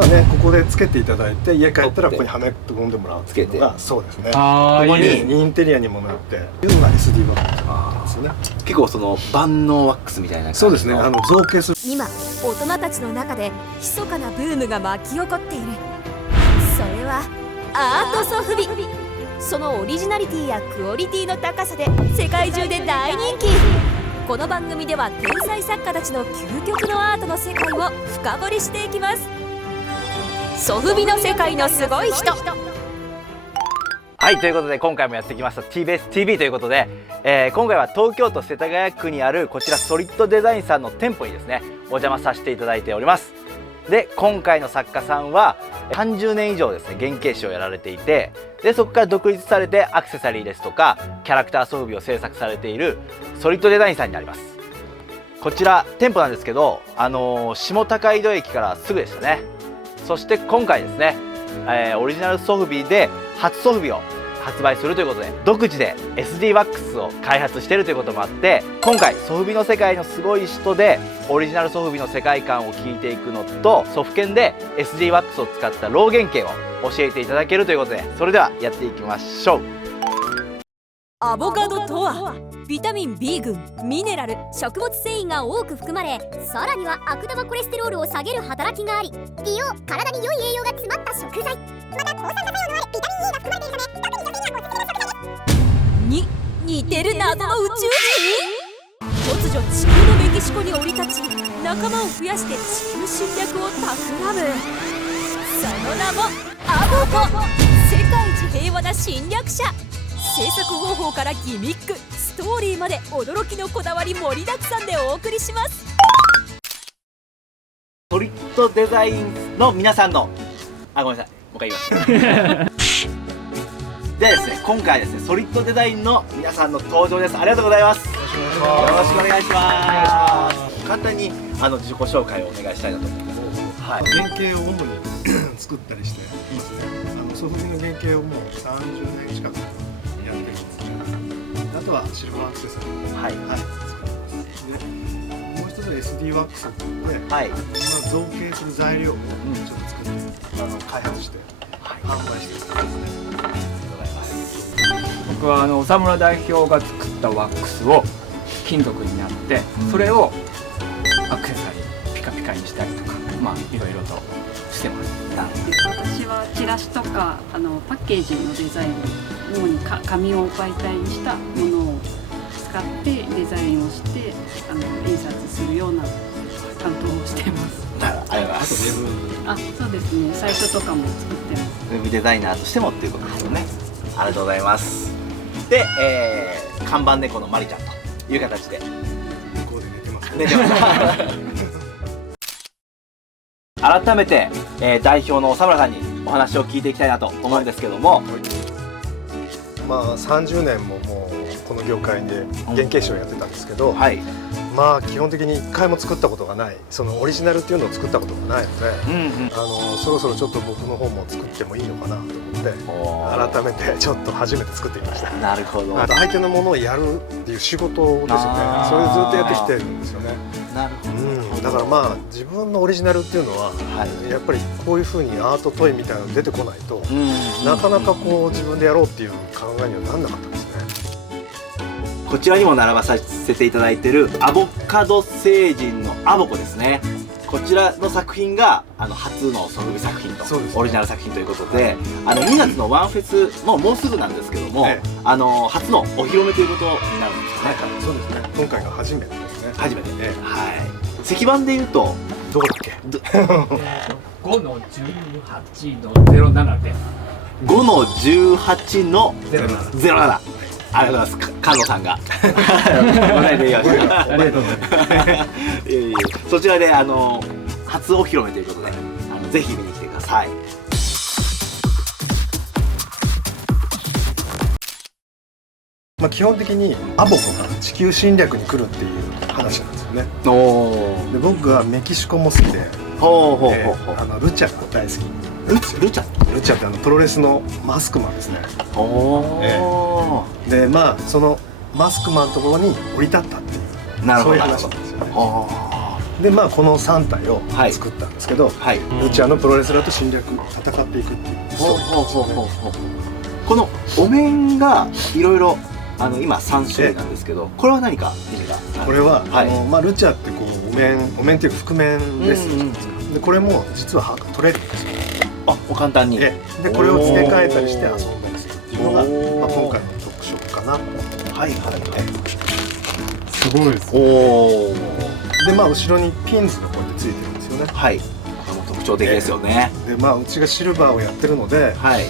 ね、ここでつけていただいて家帰ったらここにはめ込んでもらうっていうのがそうですね。ここにインテリアにもなっていうのが SD ワックスなんですよね。結構その万能ワックスみたいな感じ。そうですね。造形する。今大人たちの中で密かなブームが巻き起こっている。それはアートソフビ。そのオリジナリティやクオリティの高さで世界中で大人気。この番組では天才作家たちの究極のアートの世界を深掘りしていきます。ソフビの世界のすごい人。はい、ということで今回もやってきました TBS TV ということで、今回は東京都世田谷区にあるこちらソリッドデザインさんの店舗にですねお邪魔させていただいております。で今回の作家さんは30年以上ですね原型師をやられていて、でそこから独立されてアクセサリーですとかキャラクターソフビを制作されているソリッドデザインさんになります。こちら店舗なんですけど、下高井戸駅からすぐでしたね。そして今回ですね、オリジナルソフビで初ソフビを発売するということで独自で SD ワックスを開発しているということもあって、今回ソフビの世界のすごい人でオリジナルソフビの世界観を聞いていくのと、ソフケンで SD ワックスを使ったロー原型を教えていただけるということで、それではやっていきましょう。アボカドとはビタミン B 群、ミネラル、食物繊維が多く含まれ、さらには悪玉コレステロールを下げる働きがあり、美容、体に良い栄養が詰まった食材。また抗酸化作用のあるビタミン E が含まれているため、特に女性がおすすめの食材です。似てる謎の宇宙人。突如地球のメキシコに降り立ち、仲間を増やして地球侵略を企む。その名もアボコ、世界一平和な侵略者。制作方法からギミック、ストーリーまで驚きのこだわり盛りだくさんでお送りします。ソリッドデザインの皆さんのごめんなさい、もう一回言いますではですね、今回はですねソリッドデザインの皆さんの登場です。ありがとうございます。よろしくお願いします。簡単に自己紹介をお願いしたいなと思います。はい、原型を主に作ったりしていますね。ソフビの原型をもう30年近くやってるんですけど、あとはシルバーアクセサリーを作ってます。でもう一つ SD ワックスって言って、造形する材料をちょっと作って開発して販売してるんですね。僕は長村代表が作ったワックスを金属になって、それをアクセサリーピカピカにしたりとか、いろいろとしてます。私はチラシとかパッケージのデザイン、主に紙を媒体にしたものを使ってデザインをして印刷するような担当をしてます。ありがとうございます。そうですね、最初とかも作ってます。ウェブデザイナーとしてもっていうことですよね。ありがとうございます。で、看板猫のマリちゃんという形で向こうで寝てますね。寝てます改めて、代表の長村さんにお話を聞いていきたいなと思うんですけども、30年ももうこの業界で原型師をやってたんですけど、基本的に1回も作ったことがない、そのオリジナルっていうのを作ったことがないので、そろそろちょっと僕の方も作ってもいいのかなと思って改めてちょっと初めて作ってみました。なるほど。相手のものをやるっていう仕事ですよね。それをずっとやってきてるんですよね。なるほど。だから自分のオリジナルっていうのは、やっぱりこういうふうにアートトイみたいなの出てこないと、なかなかこう自分でやろうっていう考えにはなんなかったですね。こちらにも並ばさせていただいているアボカド星人のアボコですね。こちらの作品が初のソフビ作品と、オリジナル作品ということで、2月のワンフェスもうすぐなんですけども、初のお披露目ということになるんですよね。そうですね。今回が初めてですね。初めて。石板でいうとどこだっけ5の18の07で5の18の07。ありがとうございます。菅野さんがありがとうございますそちらで初お披露目ということでぜひ見に来てください。基本的にアボコが地球侵略に来るっていう話なんですよね。で僕はメキシコも好きで、ルチャが大好き。ルチャってプロレスのマスクマンですね。でそのマスクマンのところに降り立ったっていう、そういう話なんですよね。でまあこの3体を作ったんですけど、はい。ルチャのプロレスラーと侵略戦っていくっていうストーリーなんですよね。このお面がいろいろ今3種類なんですけど、これは何か意味がある？これは、はいまあルチャってこうお面っていうか覆面レスラーじゃないですか。でこれも実は取れるんですよ。あ、もう簡単に。でこれを付け替えたりして遊んだりするっていうのが、おーまあ、今回の特色かな。はいはいはい。すごいです。おお。でまあ後ろにピンズがこうやってついてるんですよね。はい。これも特徴的ですよね。でまあうちがシルバーをやってるので、はい。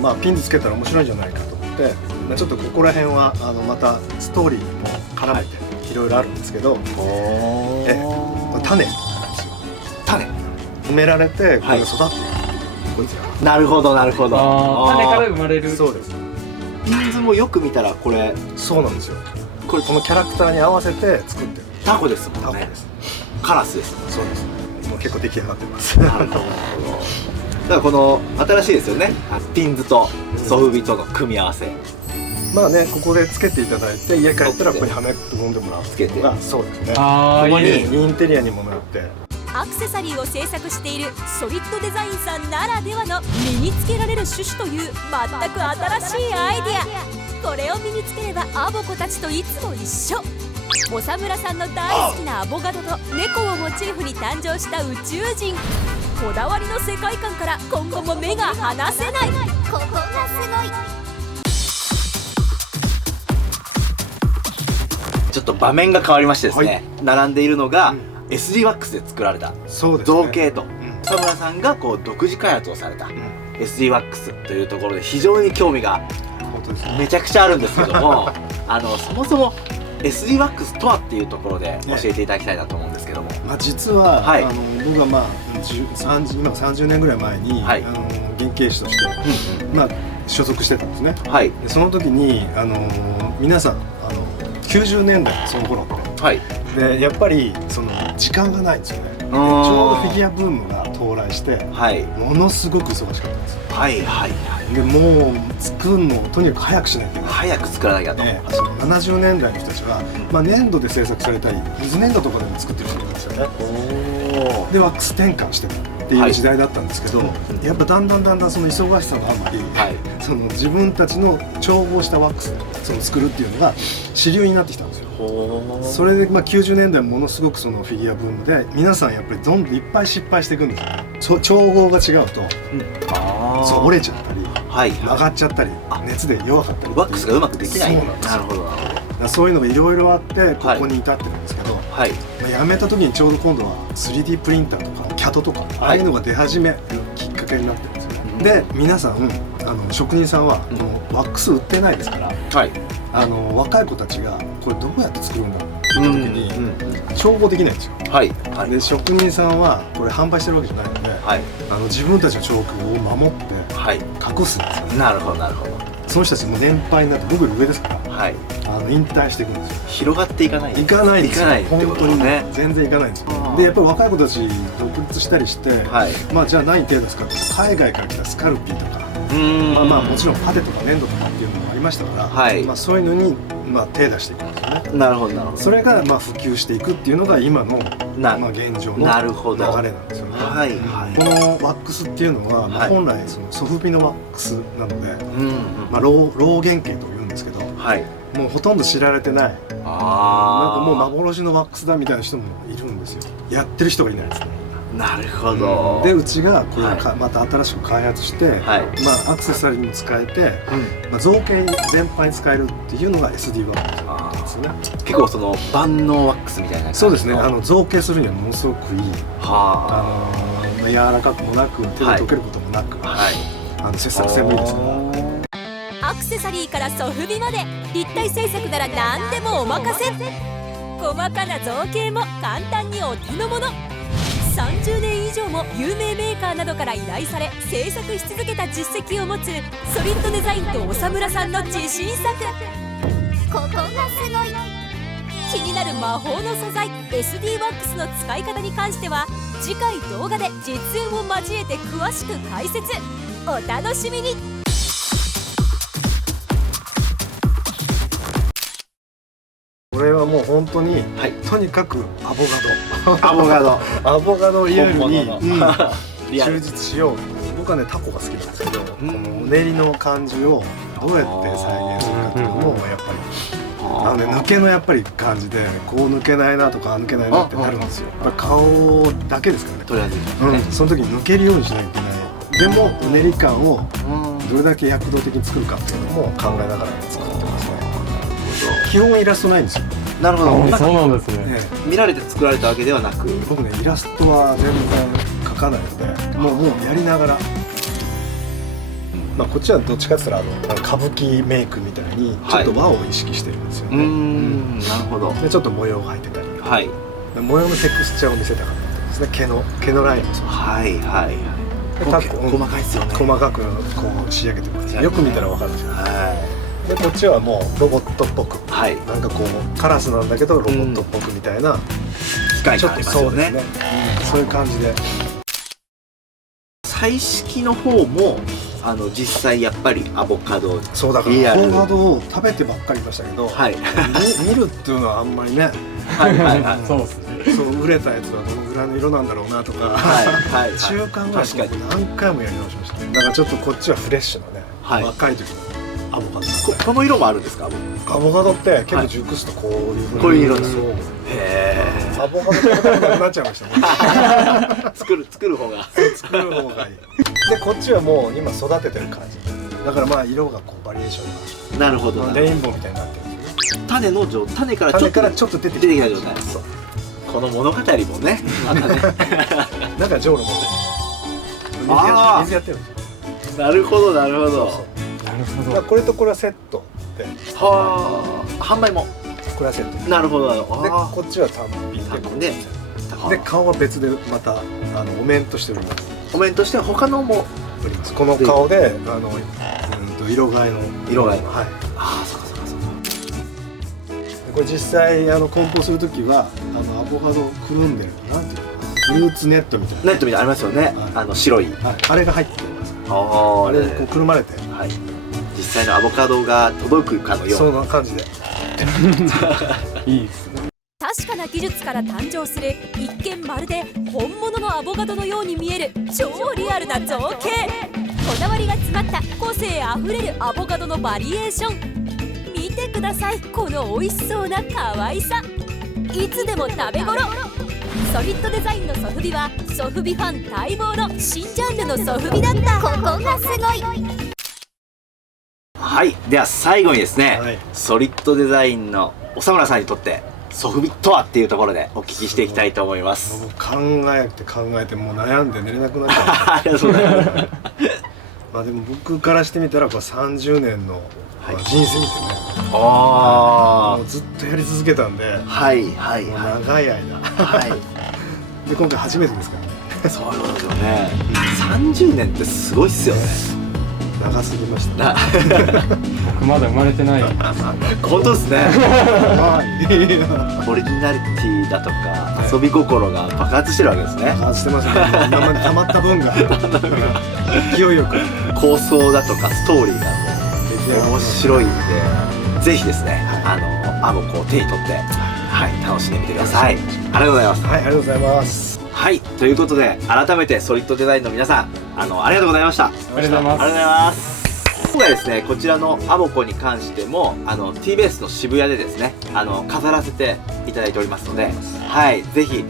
まあピンズつけたら面白いんじゃないかと思って、まあちょっとここら辺はまたストーリーにも絡めていろいろあるんですけど、おお。種なんですよ。種。埋められてこれが育っていく、こいつが。なるほどなるほど。種から生まれる。そうです。ピンズもよく見たらこれそうなんですよ。このキャラクターに合わせて作ってる。タコですもんね。タコです。カラスですもん。そうです。もう結構出来上がってます。なるほど。だからこの新しいですよね。ピンズとソフビとの組み合わせ。まあね、ここでつけていただいて家帰ったらここにはめ込んでもらうつけてがそうですね。ああ、ここにいいね。インテリアにもなって。アクセサリーを制作しているソリッドデザインさんならではの身につけられる種子という全く新しいアイデア。これを身につければアボ子たちといつも一緒。長村さんの大好きなアボガドと猫をモチーフに誕生した宇宙人。こだわりの世界観から今後も目が離せない。ここがすごい。ちょっと場面が変わりましてですね、はい並んでいるのが、うん SD ワックスで作られたそうですね。造形と、うん草村さんがこう独自開発をされたうん SD ワックスというところで非常に興味が本当ですね。めちゃくちゃあるんですけどもそもそも SD ワックスとはっていうところで教えていただきたいなと思うんですけども。まあ実は、はい僕はまあ今30年ぐらい前に、はい原型師として、まあ所属してたんですね。はいでその時に皆さん90年代その頃ってはいでやっぱりその時間がないんですよね。でちょうどフィギュアブームが到来してはいものすごく忙しかったんですよ。はいはいはいでもう作るのをとにかく早くしないといけない。早く作らなきゃと、その70年代の人たちは、まあ、粘土で制作されたり水粘土とかでも作ってる人いるんですよね。おでワックス転換してたっていう時代だったんですけど、やっぱだんだんその忙しさのあまり、はいその自分たちの調合したワックスを作るっていうのが主流になってきたんですよ。それでまあ90年代ものすごくそのフィギュアブームで皆さんやっぱりどんどんいっぱい失敗していくんですよね。調合が違うとそう折れちゃったりはい曲がっちゃったり熱で弱かったりワックスがうまくできない。そうなんですよ。なるほどなるほど。だからそういうのがいろいろあってここに至ってるんですけど、はいまあ、辞めた時にちょうど今度は 3D プリンターとか CAD とかああいうのが出始めるきっかけになってるんですよね。で皆さん職人さんはこのワックス売ってないですからはい若い子たちがこれどうやって作るんだろうって言った時に調合できないんですよ。はいはいで職人さんはこれ販売してるわけじゃないのではい自分たちの彫刻を守ってはい隠すんですよ。なるほどなるほど。その人たちも年配になって僕より上ですからはい引退していくんですよ。広がっていかない。行かないんですよ。行かないって本当にことですね。全然行かないんですよあー。でやっぱり若い子たち独立したりして、はいまあじゃあ何手出すかって海外から来たスカルピーとか、うんまあもちろんパテとか粘土とかっていうのもありましたから、はいまあそういうのにまあ手出していくんですよね。なるほどなるほど。それがまあ普及していくっていうのが今のまあ現状のなるほど流れなんですよね。はいはいこのワックスっていうのは、はい本来そのソフビのワックスなので、うんまあ老原型と言うんですけど、はい。もうほとんど知られてない。なんかあもう幻のワックスだみたいな人もいるんですよ。やってる人がいないですね。なるほど。でうちがこれをはまた新しく開発して、はいまあアクセサリーにも使えて、うんまあ、造形全般に使えるっていうのが SD ワックスなんですね。結構その万能ワックスみたいな感じの。そうですね。造形するにはものすごくいい。はまあ、柔らかくもなく手で溶けることもなく、あ。はい。切削性もいいですから。アクセサリーからソフビまで立体制作なら何でもお任せ。細かな造形も簡単にお手の物。30年以上も有名メーカーなどから依頼され制作し続けた実績を持つソリッドデザインと長村さんの自信作。ここがすごい。気になる魔法の素材 SD ワックスの使い方に関しては次回動画で実演を交えて詳しく解説。お楽しみに。ここれはもう本当に、はい、とにかくアボガドアボカドアボカドリアルに、リアル忠実しよう。僕はねタコが好きなんですけど、このお練りの感じをどうやって再現するかっていうのもやっぱり抜けのやっぱり感じでこう抜けないなとか抜けないなってなるんですよ。やっぱ顔だけですからね。とりあえず、その時に抜けるようにしなきゃいけない。でもうねり感をどれだけ躍動的に作るかっていうのも考えながら作ってますね。基本イラストないんですよ。なるほど。そうなんですね。見られて作られたわけではなく、僕ねイラストは全然描かないので、もうやりながら。こっちはどっちかって言ったら歌舞伎メイクみたいにちょっと和を意識してるんですよね。なるほど。でちょっと模様が入ってたり、はい、模様のテクスチャーを見せたかったんですね。毛のラインもそう。はいはい。タコ細かいですよね。細かくこう仕上げてます。よく見たらわかるんですよ。でこっちはもうロボットっぽく、なんかこうカラスなんだけどロボットっぽくみたいな機械がありますよね。そういう感じで。彩色の方も実際やっぱりアボカド、そうだからアボカドを食べてばっかりいましたけど、見るっていうのはあんまりね。そうですね。そう売れたやつはどのぐらいの色なんだろうなとか、中間は何回もやり直しましたね。だからちょっとこっちはフレッシュなね、若い時のアボカド。この色もあるんですか？アボカドって結構熟すとこういう風に、こういう色です。へー。アボカド食べたくなくなっちゃいましたね。作る方がいい。でこっちはもう今育ててる感じ。だから色がこうバリエーションが。なるほど。レインボーみたいになってるんですよね。種からちょっと出てきた状態。そう。この物語もね、またね。なんかジョーのもね。水やってるんですよ。なるほどなるほど。なるほど。これとこれはセットで。はあ。販売も。これはセット。なるほど。でこっちは単品で。で顔は別でまたお面として売ります。お面としては他のも売ります。この顔で色替えのはい。ああそうかそうかそうか。これ実際梱包するときはアボカドをくるんでるなんていうのかな、フルーツネットみたいなネットみたいなありますよね。白いあれが入ってます。あれこうくるまれて実際のアボカドが届くかのようなそんな感じで。いいですね。確かな技術から誕生する一見まるで本物のアボカドのように見える超リアルな造形。こだわりが詰まった個性あふれるアボカドのバリエーション。見てください、この美味しそうな可愛さ。いつでも食べ頃。ソリッドデザインのソフビはソフビファン待望の新ジャンルのソフビだった。ここがすごい。はい、では最後にですね、ソリッドデザインの長村さんにとってソフビとはっていうところでお聞きしていきたいと思います。考えてもう悩んで寝れなくなっちゃう。ありがとうございます。でも僕からしてみたらこう30年の人生見てね、もうずっとやり続けたんで、長い間、で今回初めてですからね。そうですよね。30年ってすごいっすよね。長すぎました。僕まだ生まれてない。本当ですね。オリジナリティだとか遊び心が爆発してるわけですね。爆発してますね。今まで溜まった分が勢いよく構想だとかストーリーが面白いんで、ぜひですねアボコを手に取って楽しんでみてください。ありがとうございます。はい、ありがとうございます。はい、ということで改めてソリッドデザインの皆さんありがとうございました。ありがとうございます。ありがとうございます。今回ですね、こちらのアボコに関してもTBS の渋谷でですね飾らせていただいておりますので、ぜひ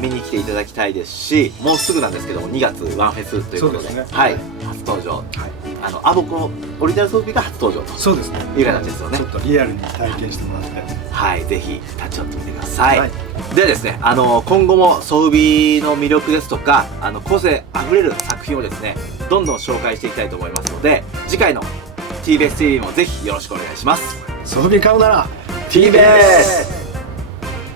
見に来ていただきたいですし、もうすぐなんですけども2月ワンフェスということで、初登場、アボコオリジナル装備が初登場という形ですよね。ちょっとリアルに体験してもらって、ぜひ立ち寄ってみてください。ではですね、今後もソフビの魅力ですとか個性あふれる作品をですねどんどん紹介していきたいと思いますので、次回の TBS TV もぜひよろしくお願いします。ソフビ買うなら TBS